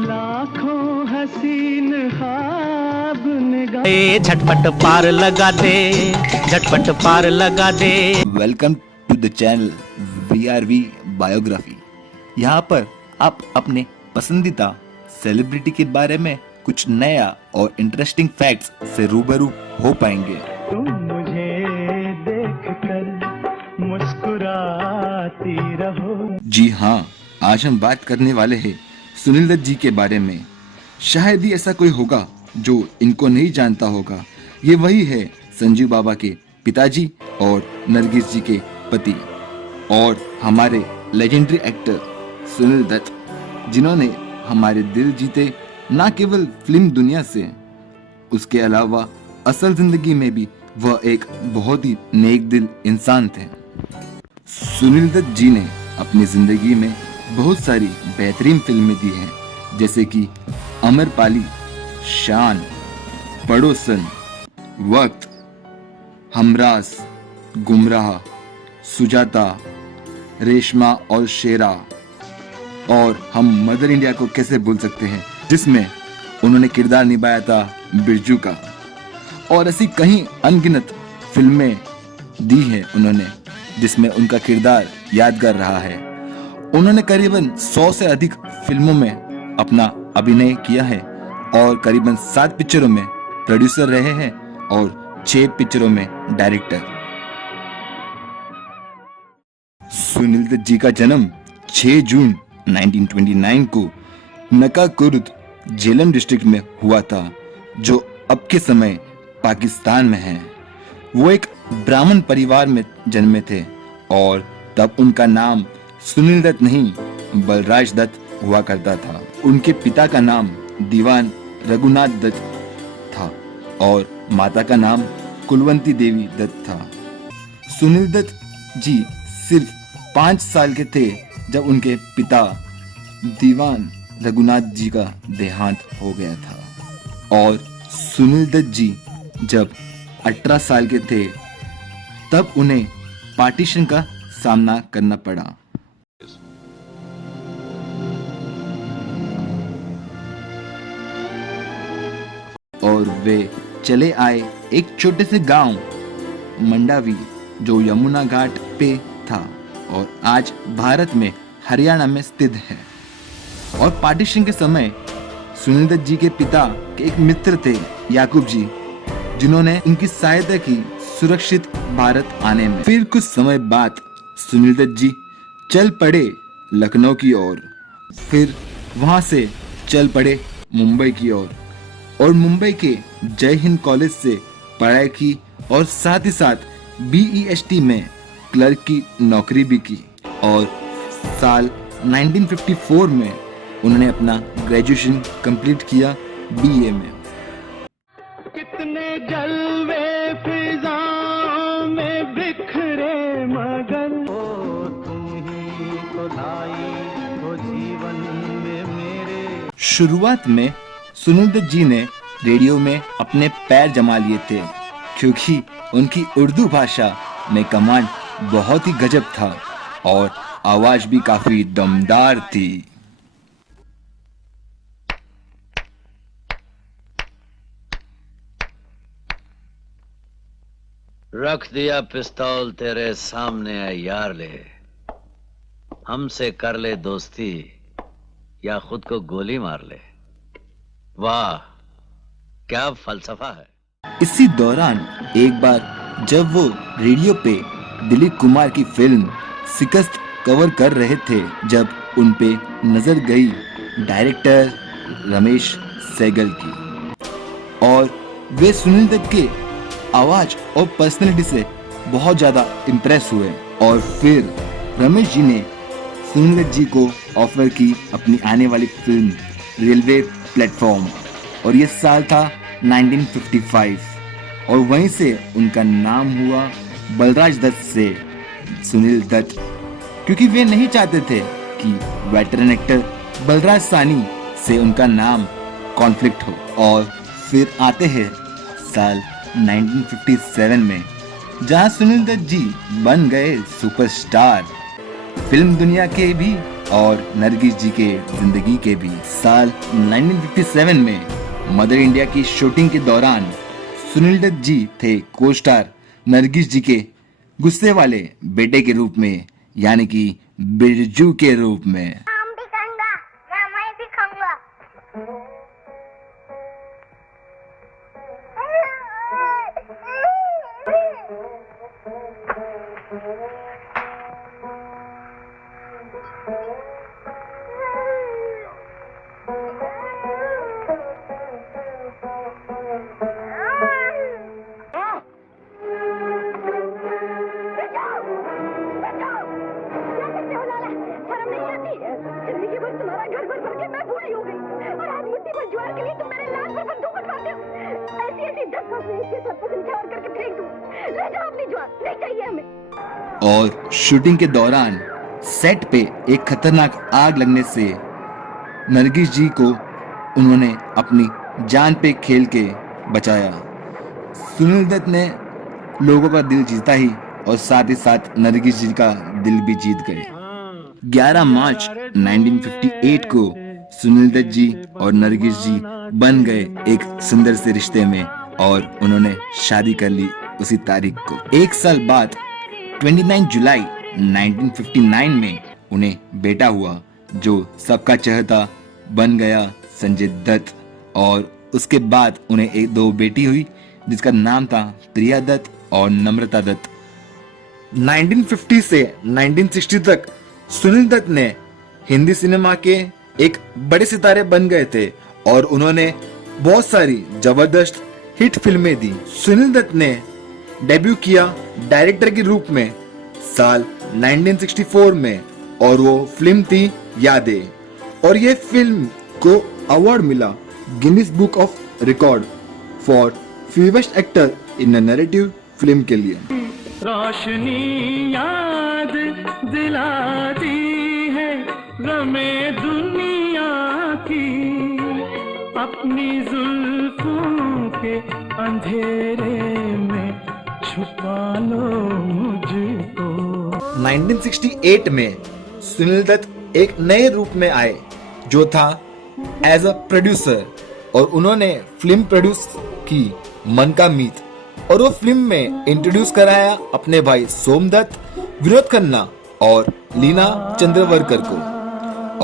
लाखों हसीन ख्वाब निगाह झटपट पार लगा दे, झटपट पार लगा दे। Welcome to the channel VRV biography. यहाँ पर आप अपने पसंदीदा सेलिब्रिटी के बारे में कुछ नया और इंटरेस्टिंग फैक्ट्स से रूबरू हो पाएंगे। तुम मुझे देखकर मुस्कुराती रहो। जी हाँ, आज हम बात करने वाले हैं सुनील दत्त जी के बारे में। शायद ही ऐसा कोई होगा जो इनको नहीं जानता होगा। ये वही है संजीव बाबा के पिताजी और नरगिस जी के पति और हमारे लेजेंडरी एक्टर सुनील दत्त, जिन्होंने हमारे दिल जीते न केवल फिल्म दुनिया से, उसके अलावा असल जिंदगी में भी वह एक बहुत ही नेक दिल इंसान थे। सुनील दत्त जी ने अपनी जिंदगी में बहुत सारी बेहतरीन फिल्में दी हैं, जैसे कि अमरपाली, शान, पड़ोसन, वक्त, हमराज, गुमराह, सुजाता, रेशमा और शेरा, और हम मदर इंडिया को कैसे भूल सकते हैं, जिसमें उन्होंने किरदार निभाया था बिरजू का। और ऐसी कई अनगिनत फिल्में दी हैं उन्होंने, जिसमें उनका किरदार यादगार रहा है। उन्होंने करीबन 100 से अधिक फिल्मों में अपना अभिनय किया है और करीबन 7 पिक्चरों में प्रोड्यूसर रहे हैं और 6 पिक्चरों में डायरेक्टर। सुनील दत्त जी का जन्म 6 जून 1929 को नकाकुरुद, झेलम डिस्ट्रिक्ट में हुआ था, जो अब के समय पाकिस्तान में है। वो एक ब्राह्मण परिवार में जन्मे थे और तब उनका नाम सुनील दत्त नहीं बलराज दत्त हुआ करता था। उनके पिता का नाम दीवान रघुनाथ दत्त था और माता का नाम कुलवंती देवी दत्त था। सुनील दत्त जी सिर्फ 5 साल के थे जब उनके पिता दीवान रघुनाथ जी का देहांत हो गया था और सुनील दत्त जी जब 18 साल के थे तब उन्हें पार्टीशन का सामना करना पड़ा। और वे चले आए एक छोटे से गांव मंडावी, जो यमुना घाट पे था और आज भारत में हरियाणा में स्थित है। और पार्टीशन के समय सुनील दत्त जी के पिता के एक मित्र थे याकूब जी, जिन्होंने उनकी सहायता की सुरक्षित भारत आने में। फिर कुछ समय बाद सुनील दत्त जी चल पड़े लखनऊ की ओर, फिर वहां से चल पड़े मुंबई की ओर और मुंबई के जय हिंद कॉलेज से पढ़ाई की और साथ ही साथ BEST में क्लर्क की नौकरी भी की। और साल 1954 में उन्होंने अपना ग्रेजुएशन कंप्लीट किया BA में। कितने जलवे फिजाओं में बिखरे मगर ओ तुम ही तो लाई हो जीवन में मेरे। शुरुआत में सुनील दत्त जी ने रेडियो में अपने पैर जमा लिए थे, क्योंकि उनकी उर्दू भाषा में कमांड बहुत ही गजब था और आवाज भी काफी दमदार थी। रख दिया पिस्तौल तेरे सामने है यार, ले हमसे कर ले दोस्ती या खुद को गोली मार ले। वाह क्या फलसफा है। इसी दौरान एक बार जब वो रेडियो पे दिलीप कुमार की फिल्म शिकस्त कवर कर रहे थे, जब उन पे नजर गई डायरेक्टर रमेश सहगल की और वे सुनील दत्त के आवाज और पर्सनैलिटी से बहुत ज्यादा इम्प्रेस हुए और फिर रमेश जी ने सुनील दत्त जी को ऑफर की अपनी आने वाली फिल्म रेलवे प्लेटफॉर्म, और ये साल था 1955 और वहीं से उनका नाम हुआ बलराज दत्त से सुनील दत्त, क्योंकि वे नहीं चाहते थे कि वेटरन एक्टर बलराज सानी से उनका नाम कॉन्फ्लिक्ट हो। और फिर आते हैं साल 1957 में, जहां सुनील दत्त जी बन गए सुपरस्टार, फिल्म दुनिया के भी और नरगिस जी के जिंदगी के भी। साल 1957 में मदर इंडिया की शूटिंग के दौरान सुनील दत्त जी थे को स्टार नरगिस जी के गुस्से वाले बेटे के रूप में, यानी कि बिरजू के रूप में। हम भी खाऊंगा, मैं भी खाऊंगा। और शूटिंग के दौरान सेट पे एक खतरनाक आग लगने से नरगिस जी को उन्होंने अपनी जान पे खेल के बचाया। सुनील दत्त ने लोगों का दिल जीता ही और साथ नरगिस जी का दिल भी जीत गए। 11 मार्च 1958 को सुनील दत्त जी और नरगिस जी बन गए एक सुंदर से रिश्ते में और उन्होंने शादी कर ली उसी तारीख को। एक साल बाद 29 जुलाई 1959 में उन्हें बेटा हुआ जो सबका चहेता बन गया संजय दत्त, और उसके बाद उन्हें एक दो बेटी हुई जिसका नाम था प्रिया दत्त और नम्रता दत्त। 1950 से 1960 तक सुनील दत्त ने हिंदी सिनेमा के एक बड़े सितारे बन गए थे और उन्होंने बहुत सारी जबरदस्त हिट फिल्में दी। सुनील दत्त ने डेब्यू किया डायरेक्टर के रूप में साल 1964 में और वो फिल्म थी यादें, और ये फिल्म को अवार्ड मिला Guinness book of record for fewest actor in a narrative film के लिए। रोशनी याद दिलाती है गमे दुनिया की, अपनी जुल्फों के अंधेरे में छुपा लो मुझको। 1968 में सुनील दत्त एक नए रूप में आए जो था एज अ प्रोड्यूसर, और उन्होंने फिल्म प्रोड्यूस की मन का मीत, और वो फिल्म में इंट्रोड्यूस कराया अपने भाई सोमदत्त, विनोद खन्ना और लीना चंद्रवरकर को,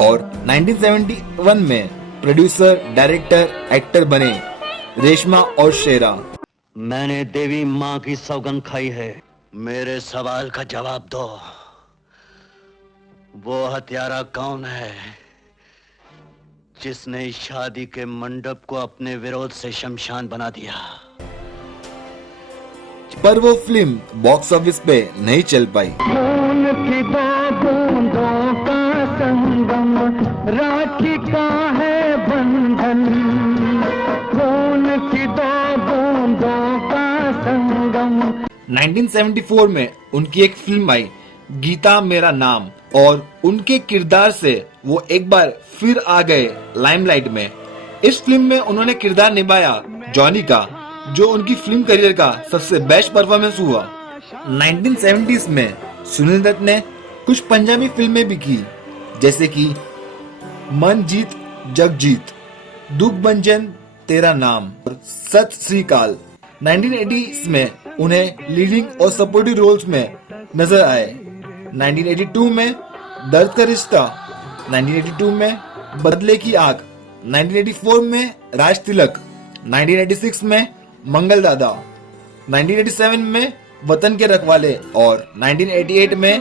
और 1971 में प्रोड्यूसर डायरेक्टर एक्टर बने रेशमा और शेरा। मैंने देवी माँ की सौगंध खाई है, मेरे सवाल का जवाब दो। वो हत्यारा कौन है जिसने इस शादी के मंडप को अपने विरोध से शमशान बना दिया? पर वो फिल्म बॉक्स ऑफिस पे नहीं चल पाई। खून की दो बूंदों का संगम, राखी का है बंधन। खून की दो बूंदों का संगम। 1974 में उनकी एक फिल्म आई गीता मेरा नाम, और उनके किरदार से वो एक बार फिर आ गए लाइमलाइट में। इस फिल्म में उन्होंने किरदार निभाया जॉनी का, जो उनकी फिल्म करियर का सबसे बेस्ट परफॉर्मेंस हुआ। 1970s में सुनील दत्त ने कुछ पंजाबी फिल्में भी की, जैसे कि मन जीत जग जीत, दुख भंजन तेरा नाम और सत श्री अकाल। 1980s में उन्हें लीडिंग और सपोर्टिव रोल्स में नजर आए। 1982 में दर्द का रिश्ता, 1982 में बदले की आग, 1984 में राज तिलक, 1986 में मंगल दादा, 1987 में वतन के रखवाले और 1988 में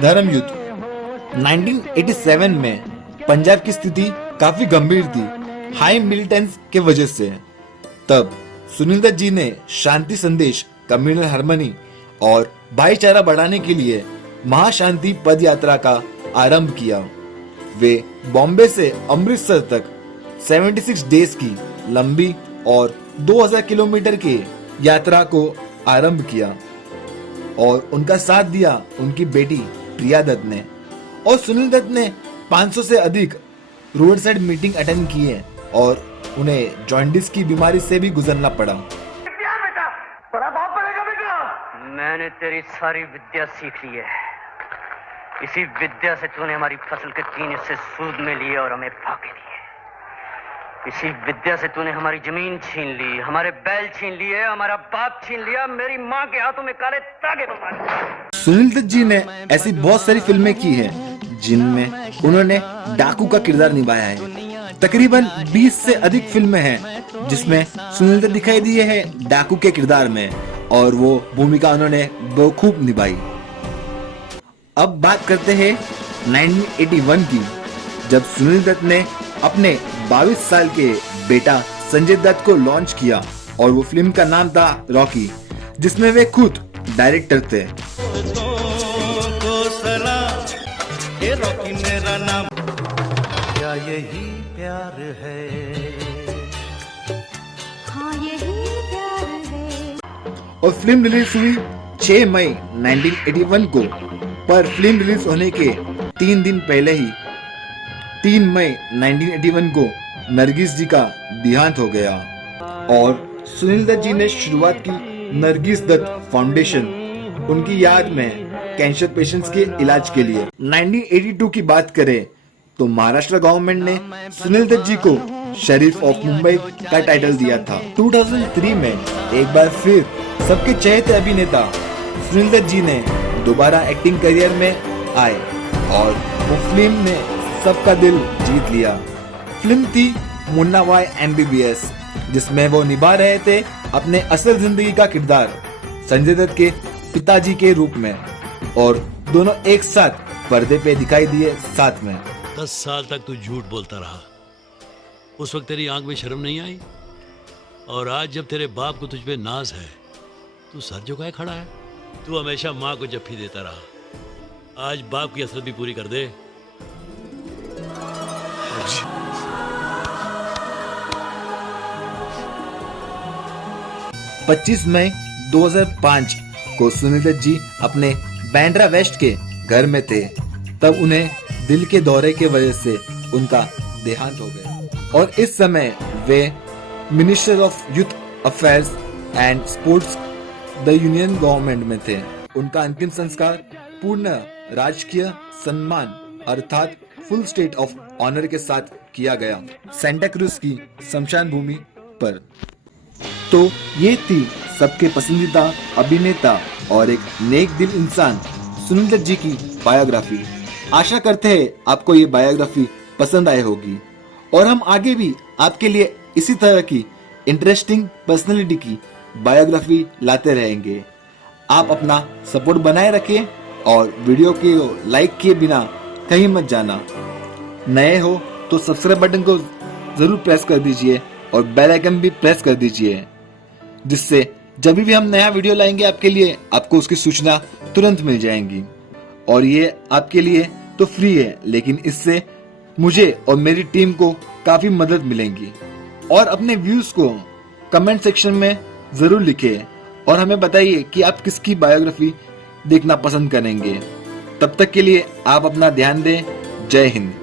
धर्म युद्ध। 1987 में पंजाब की स्थिति काफी गंभीर थी हाई मिलिटेंस के वजह से। तब सुनील दत्त जी ने शांति संदेश, कम्युनल हार्मनी और भाईचारा बढ़ाने के लिए महाशांति पद यात्रा का आरंभ किया। वे बॉम्बे से अमृतसर तक 76 डेज की लंबी और 2000 किलोमीटर की यात्रा को आरंभ किया, और उनका साथ दिया उनकी बेटी प्रिया दत्त ने, और सुनील दत्त ने 500 से अधिक रोड साइड मीटिंग अटेंड किए और उन्हें जॉन्डिस की बीमारी से भी गुजरना पड़ा। मैंने तेरी सारी विद्या सीख ली है, इसी विद्या से तूने हमारी फसल के 3 हिस्से सूद में लिए और हमें फाके दिए। इसी विद्या से तूने हमारी जमीन छीन ली, हमारे बैल छीन लिए, हमारा बाप छीन लिया, मेरी माँ के हाथों में काले तागे बंधा दिए। सुनील दत्त जी ने ऐसी बहुत सारी फिल्में की हैं जिनमें उन्होंने डाकू का किरदार निभाया है। तकरीबन 20 से अधिक फिल्में हैं जिसमें सुनील दत्त दिखाई दिए हैं डाकू के किरदार में, और वो भूमिका उन्होंने बखूब निभाई। अब बात करते हैं 1981 की, जब सुनील दत्त ने अपने 22 साल के बेटा संजय दत्त को लॉन्च किया, और वो फिल्म का नाम था रॉकी, जिसमें वे खुद डायरेक्टर थे। रॉकी मेरा नाम, क्या यही प्यार है? हाँ यही प्यार है। और फिल्म रिलीज हुई 6 मई 1981 को, पर फिल्म रिलीज होने के 3 दिन पहले ही 3 मई 1981 को नरगिस जी का देहांत हो गया, और सुनील दत्त जी ने शुरुआत की नरगिस दत्त फाउंडेशन उनकी याद में कैंसर पेशेंट्स के इलाज के लिए। 1982 की बात करें तो महाराष्ट्र गवर्नमेंट ने सुनील दत्त जी को शरीफ ऑफ मुंबई का टाइटल दिया था। 2003 में एक बार फिर सबके चहेते अभिनेता सुनील दत्त जी ने दोबारा एक्टिंग करियर में आए, और वो फिल्म ने सबका दिल जीत लिया। फिल्म थी मुन्ना भाई MBBS, जिसमें वो निभा रहे थे अपने असल जिंदगी का किरदार संजय दत्त के पिताजी के रूप में, और दोनों एक साथ पर्दे पे दिखाई दिए साथ में। 10 साल तक तू झूठ बोलता रहा, उस वक्त तेरी आंख में शर्म नहीं आई, और आज जब तेरे बाप को तुझ पे नाज है, तू सर झुकाए खड़ा है। तू हमेशा माँ को जफ्फी देता रहा, आज बाप की हसरत भी पूरी कर दे। 25 मई 2005 को सुनील दत्त जी अपने बैंड्रा वेस्ट के घर में थे, तब उन्हें दिल के दौरे के वजह से उनका देहांत हो गया, और इस समय वे minister of youth affairs and sports the union government में थे। उनका अंतिम संस्कार पूर्ण राजकीय सम्मान अर्थात फुल स्टेट ऑफ ऑनर के साथ किया गया सेंटा क्रूज की शमशान भूमि पर। तो ये थी सबके पसंदीदा अभिनेता और एक नेक दिल इंसान सुनील दत्त जी की बायोग्राफी। आशा करते हैं आपको ये बायोग्राफी पसंद आई होगी, और हम आगे भी आपके लिए इसी तरह की इंटरेस्टिंग पर्सनालिटी की बायोग्राफी लाते रहेंगे। आप अपना सपोर्ट बनाए रखें, और वीडियो को लाइक किए बिना कहीं मत जाना। नए हो तो सब्सक्राइब बटन को जरूर प्रेस कर दीजिए, और बेल आइकन भी प्रेस कर दीजिए, जिससे जब भी हम नया वीडियो लाएंगे आपके लिए, आपको उसकी सूचना तुरंत मिल जाएंगी। और ये आपके लिए तो फ्री है, लेकिन इससे मुझे और मेरी टीम को काफी मदद मिलेगी। और अपने व्यूज को कमेंट सेक्शन में जरूर लिखें, और हमें बताइए कि आप किसकी बायोग्राफी देखना पसंद करेंगे। तब तक के लिए आप अपना ध्यान दें। जय हिंद।